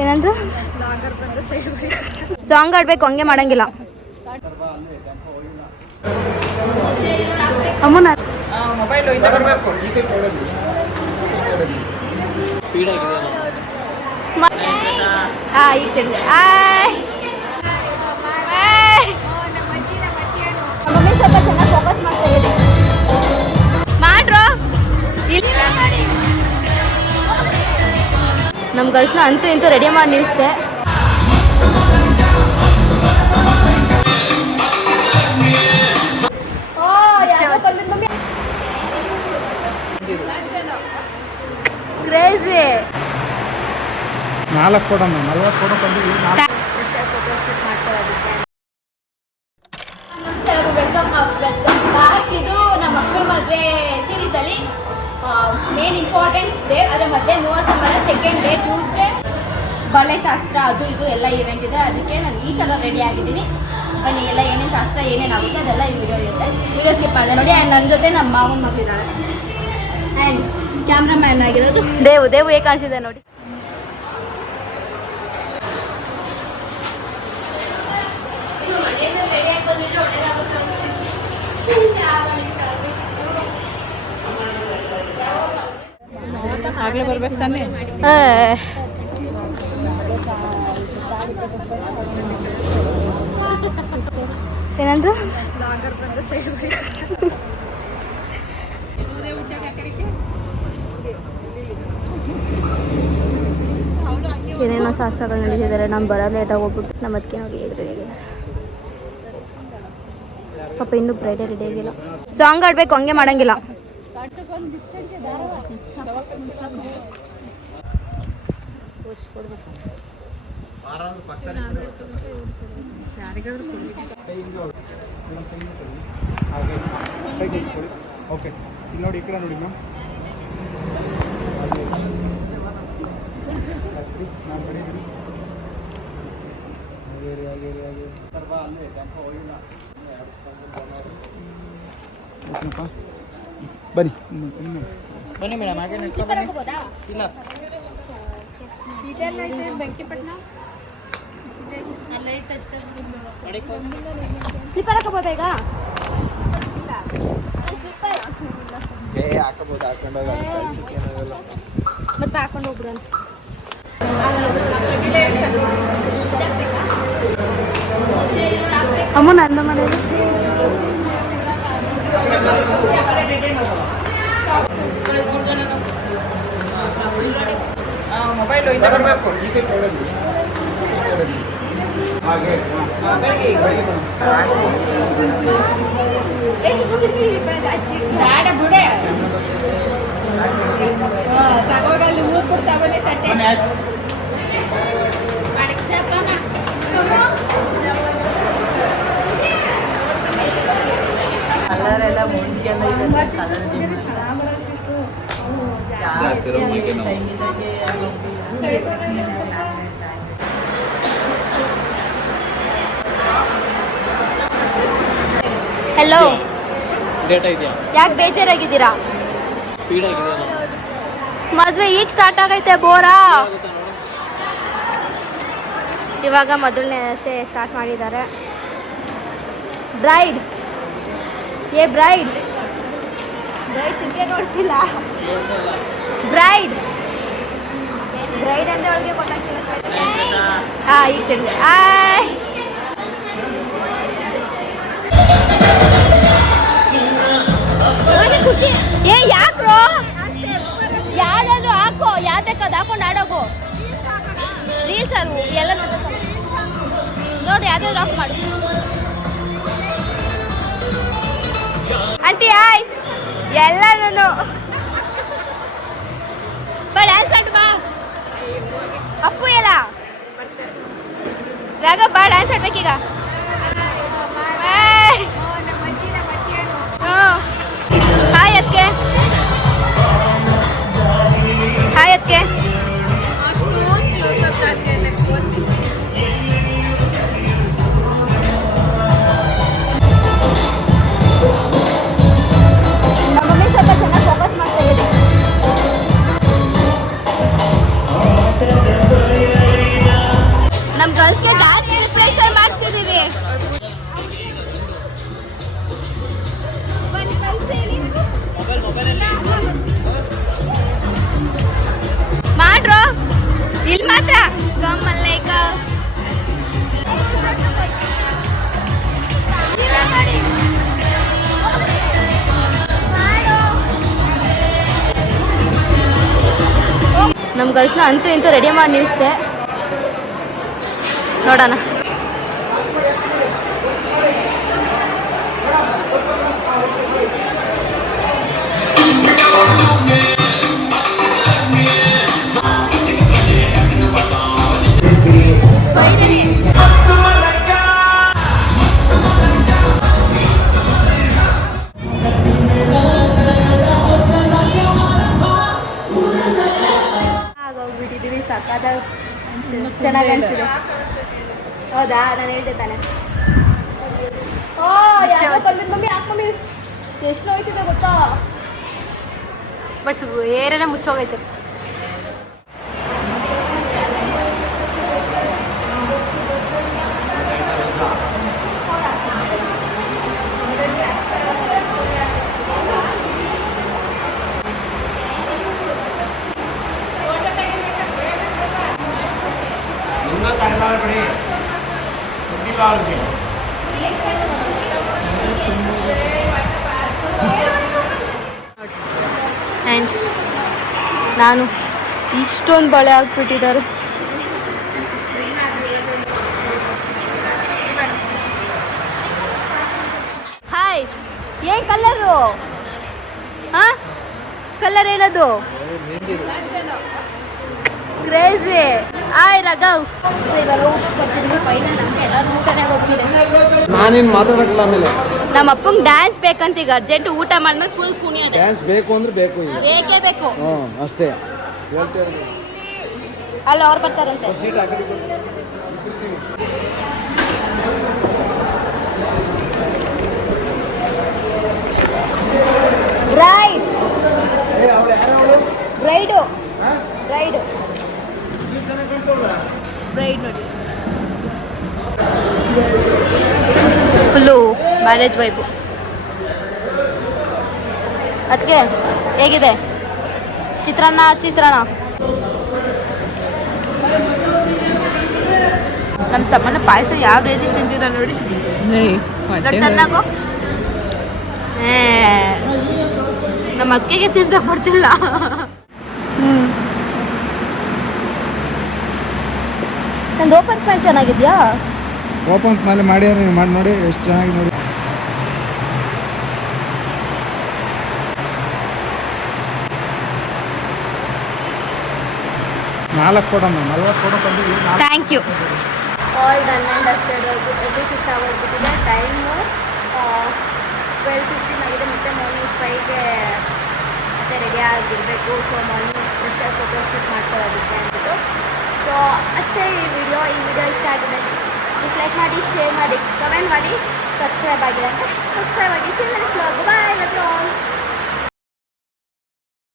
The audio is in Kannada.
ಏನಂದ್ರು ಸಾಂಗ್ ಆಡ್ಬೇಕು, ಹಂಗೆ ಮಾಡಂಗಿಲ್ಲ. ಅಮ್ಮನ ಮೊಬೈಲ್ ಇಂದ ಬರಬೇಕು. ಹಾಂ ಈಗ ಮಮ್ಮಿ ಸ್ವಲ್ಪ ಚೆನ್ನಾಗಿ ಫೋಕಸ್ ಮಾಡ್ತಾ ಇದ್ದೀನಿ. ಮಾಡ್ರೋ ನಮ್ಮ ಗರ್ಲ್ಸ್ನ ಅಂತೂ ಇಂತೂ ರೆಡಿ ಮಾಡಿ ನಿಲ್ಲಿಸ್ದೆ. ಕ್ರೇಜಿ 4 ಫೋಟೋ 40 ಫೋಟೋ ಬಂದಿದ್ದೀವಿ. ಇದು ನಮ್ಮ ಮಕ್ಕಳ ಮದುವೆ ಸೀರೀಸಲ್ಲಿ ಮೇನ್ ಇಂಪಾರ್ಟೆಂಟ್ ಡೇ. ಅದರ ಮದುವೆ 30 ಸೆಕೆಂಡ್ ಡೇ ಟ್ಯೂಸ್ಡೇ. ಬಳೆ ಶಾಸ್ತ್ರ ಅದು ಇದು ಎಲ್ಲ ಇವೆಂಟ್ ಇದೆ. ಅದಕ್ಕೆ ನಾನು ಈ ಥರ ರೆಡಿ ಆಗಿದ್ದೀನಿ. ಬನ್ನಿ ಎಲ್ಲ ಏನೇನು ಶಾಸ್ತ್ರ ಏನೇನಾಗುತ್ತೆ ಅದೆಲ್ಲ ಈ ವಿಡಿಯೋ ಇರುತ್ತೆ. ವಿಡಿಯೋ ಸ್ಕಿಪ್ ಮಾಡಿದೆ ನೋಡಿ. ಆ್ಯಂಡ್ ನನ್ನ ಜೊತೆ ನಮ್ಮ ಮಾವನ ಮಗಳಿದ್ದಾಳೆ ಆ್ಯಂಡ್ ಕ್ಯಾಮ್ರಾಮ್ಯಾನ್ ಆಗಿರೋದು ದೇವು ಹೇಗೆ ಕಾಣಿಸಿದೆ ನೋಡಿ. ಆಗ್ಲೇ ಬರ್ಬೇಕು ತಾನೆ. ಏನಂದ್ರು ಏನೇನೋ ಶಾಸ್ತ್ರಗಳು ನಡೀತಿದ್ದಾರೆ. ನಮ್ಮ ಬರೋದು ಲೇಟಾಗಿ ಹೋಗ್ಬಿಟ್ಟು ನಮ್ಮ ಅದಕ್ಕೆ ನೋಡಿ ಎದುರಿಗೆ ಪಾಪ ಇನ್ನೂ ಬ್ರೈಡೇ ರೆಡಿ ಆಗಿಲ್ಲ. ಸಾಂಗ್ ಆಡಬೇಕು, ಹಂಗೆ ಮಾಡಂಗಿಲ್ಲ. ಓಕೆ ಇಲ್ಲಿ ನೋಡಿ, ಈ ಕಡೆ ನೋಡಿ ಮ್ಯಾಮ್. ನಾನು ಬರೀತೀನಿ. ಬನ್ನಿ ಬನ್ನಿ ಮೇಡಮ್. ಹಾಗೆ ಇಲ್ಲ ಸ್ಲಿಪ್ಪರ್ ಹಾಕಬೋದಾ ಈಗ? ಮತ್ತೆ ಹಾಕೊಂಡು ಹೋಗ್ಬಿಡೋಣ. ಅಮ್ಮ ನಂದ ಮಾಡೋದು ಮೊಬೈಲ್ ಇಂದ ಬರಬೇಕು. ಹಾಗೆ ಕಲರ್ ಎಲ್ಲ ಮುಂಚೆಲ್ಲ ಹಲೋ, ಡೇಟಾ ಇದೆಯಾ? ಯಾಕೆ ಬೇಜಾರಾಗಿದ್ದೀರಾ? ಸ್ಪೀಡ್ ಆಗಿದೆ. ಮದುವೆ ಈಗ ಸ್ಟಾರ್ಟ್ ಆಗೈತೆ, ಬೋರಾ? ಇವಾಗ ಮೊದಲನೇ ಸ್ಟಾರ್ಟ್ ಮಾಡಿದ್ದಾರೆ. ಬ್ರೈಡ್ ಬ್ರೈಡ್ ತಿಂಗೆ ನೋಡ್ತಿಲ್ಲ. ಬ್ರೈಡ್ ಅಂದರೆ ಅವಳಿಗೆ ಗೊತ್ತಾಗ್ತಿಲ್ಲ. ಹಾಂ ಈಗ ತಿಂದೆ. ಏ ಯಾಕ್ರೋ, ಯಾವ್ದಾದ್ರು ಹಾಕೋ, ಯಾವ್ದು ಬೇಕಾದ್ರು ಹಾಕೊಂಡು ಆಡೋಗು. ರೀಲ್ಸ್ ಅದು ಎಲ್ಲ ನೋಡಿ, ಯಾವ್ದಾದ್ರು ಆಫ್ ಮಾಡು. ಆಂಟಿ ಹಾಯ್ ಎಲ್ಲರೂ ಬಾ ಡ್ಯಾನ್ಸ್ ಆಡು ಬಾ. ಅಪ್ಪು ಎಲ್ಲ ರಾಗ ಬಾ ಡ್ಯಾನ್ಸ್ ಆಡ್ಬೇಕೀಗ. ಹಾಯ್ ಅದಕ್ಕೆ ಇಲ್ಲಿ ಮಾತ್ರ ಕಮ್ಮಲ್ಲೈಕ ನಮ್ಮ ಗರ್ಲ್ಸ್ನ ಅಂತೂ ಇಂತೂ ರೆಡಿ ಮಾಡಿ ನಿಲ್ಲಿಸ್ದೆ ನೋಡೋಣ. ಆಗೋಗ್ಬಿಟ್ಟಿದ್ದೀವಿ, ಸಕ್ಕತ್ತಾಗಿ ಚೆನ್ನಾಗಿ ಅನಿಸಿದೆ. ಹೌದಾ, ನಾನು ಹೇಳ್ದೆ ತಾನೆ. ಓ ಮಮ್ಮಿ ಹಾಕೊಂಬಿ, ಎಷ್ಟು ನೋಯ್ತಿದೆ ಗೊತ್ತಾ, ಬಟ್ ಏರೆಲ್ಲ ಮುಚ್ಚೋಗೈತೆ. ಆ್ಯಂಡ್ ನಾನು ಇಷ್ಟೊಂದು ಬಳೆ ಹಾಕ್ಬಿಟ್ಟಿದ್ದಾರೆ. ಹಾಯ್, ಏನು ಕಲರು? ಹಾಂ, ಕಲರ್ ಏನದು? ಕ್ರೇಜಿ. ಆಯ್ ರಘವ್, ಇವಾಗ ಊಟಕ್ಕೆ ಬರ್ತಿದ್ವಿ. ಫೈನಲ್ ನಮಗೆ ಎಲ್ಲರೂ ಊಟನೇ ಹೋಗ್ತಿದೆ. ನಾನೇನು ಮಾತಾಡೋಕ್ಕಿಲ್ಲ. ಆಮೇಲೆ ನಮ್ಮ ಅಪ್ಪಂಗೆ ಡ್ಯಾನ್ಸ್ ಬೇಕಂತ ಈಗ ಅರ್ಜೆಂಟ್ ಊಟ ಮಾಡಿದ್ಮೇಲೆ ಫುಲ್ ಕುಣಿಯೋದು. ಡ್ಯಾನ್ಸ್ ಬೇಕು ಅಂದ್ರೆ ಬೇಕು, ಈಗ ಬೇಕೇ ಬೇಕು. ಹ್ಞೂ ಅಷ್ಟೇ ಹೇಳ್ತೀರ. ಅಲ್ಲ ಅವ್ರು ಬರ್ತಾರಂತೆ. ಸೀಟ್ ಹಾಕಿ ರೈಡ್ ರೈಡು ರೈಡು ರೈಡ್ ನೋಡಿ, ಫುಲ್ಲು ಮ್ಯಾರೇಜ್ ವೈಬು. ಅದಕ್ಕೆ ಹೇಗಿದೆ ಚಿತ್ರಾನ್ನ? ನಮ್ಮ ತಮ್ಮನ ಪಾಯಸ ಯಾವ ರೇಂಜಿಗೆ ತಿಂತಿದ್ದ ನೋಡಿ. ಚೆನ್ನಾಗೋ ನಮ್ಮ ಅಕ್ಕಿಗೆ ತಿನ್ಸಕ್ ಬರ್ತಿಲ್ಲ. ನಂದು ಓಪನ್ ಸ್ಮೈಲ್ ಚೆನ್ನಾಗಿದ್ಯಾ? ಓಪನ್ ಸ್ಮೈಲ್ ಮಾಡಿ ನೋಡಿ ಎಷ್ಟು ಚೆನ್ನಾಗಿ ನೋಡಿ. ನಾಲ್ಕು ಫೋಟೋ ಬಂದಿದ್ವಿ. Thank you. All done and dusted. Shift ಆಗೋಗ್ಬಿಟ್ಟಿದೆ. ಟೈಮು 12:15 ಆಗಿದೆ. ಮತ್ತು ಮಾರ್ನಿಂಗ್ 5ಗೆ ಮತ್ತೆ ರೆಡಿ ಆಗಿರಬೇಕು. ಸೊ ಮಾರ್ನಿಂಗ್ ಫ್ರೆಶಾಗಿ ಫೋಟೋಶೂಟ್ ಮಾಡ್ಕೊಳ್ಳೋದಕ್ಕೆ ಅಂದ್ಬಿಟ್ಟು. ಸೊ ಅಷ್ಟೇ ಈ ವಿಡಿಯೋ ಇಷ್ಟ ಆಗಿದೆ. ಲೈಕ್ ಮಾಡಿ, ಶೇರ್ ಮಾಡಿ, ಕಮೆಂಟ್ ಮಾಡಿ, ಸಬ್ಸ್ಕ್ರೈಬ್ ಆಗಿದೆ ಅಂತ ಸಬ್ಸ್ಕ್ರೈಬ್ ಆಗಿ. ಬಾಯ್, ಲವ್ ಯು ಆಲ್.